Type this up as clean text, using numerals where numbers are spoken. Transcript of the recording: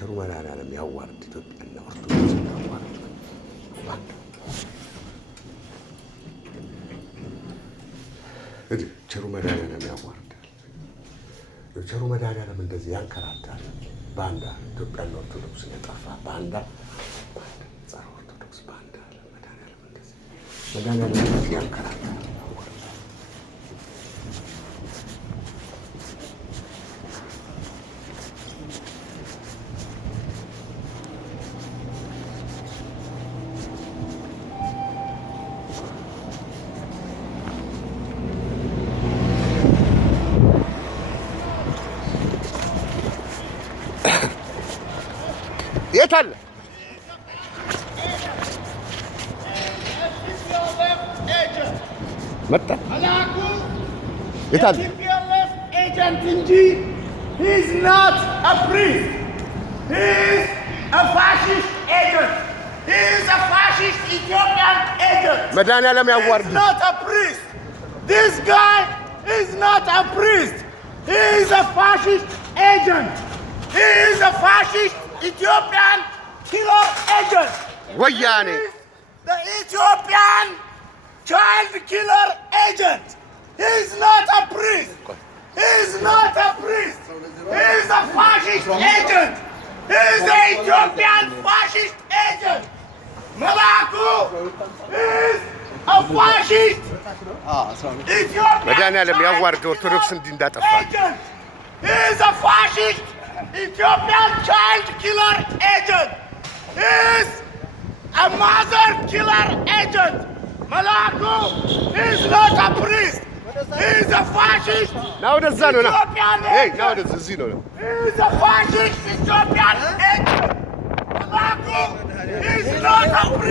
ቸሩ መድኃኒዓለም ያዋርድ ኢትዮጵያና ኦርቶዶክስ ያዋርድ። ቸሩ መድኃኒዓለም ያዋርዳል። ቸሩ መድኃኒዓለም እንደዚህ ያንከራታል። ባንዳ ኢትዮጵያና ኦርቶዶክስን ያጠፋ ባንዳ ጸረ ኦርቶዶክስ ባንዳ መድኃኒዓለም እንደዚህ ያንከራታል። የት አለ? መጣ። የት አለ? ኤጀንት እንጂ he is not a priest. He is a fascist agent. He is a fascist Ethiopian agent. መድኃኒዓለም ያዋርድ። He is not a priest. This guy is not a priest. He is a fascist agent. He is a fascist Ethiopian killer agent. ወያኔ The Ethiopian child killer agent. He is not a priest. He is not a priest. He is a fascist agent. He is an Ethiopian fascist agent. Malaku is a fascist Ethiopian መድኃኒዓለም ያዋርድ ኦርቶዶክስ እንዲህ እንዳጠፋ agent. He is a fascist Ethiopian child killer agent. He is a mother killer agent. Malaku is not a priest. He is a fascist Ethiopian agent. He is a fascist Ethiopian agent. Malaku is not a priest.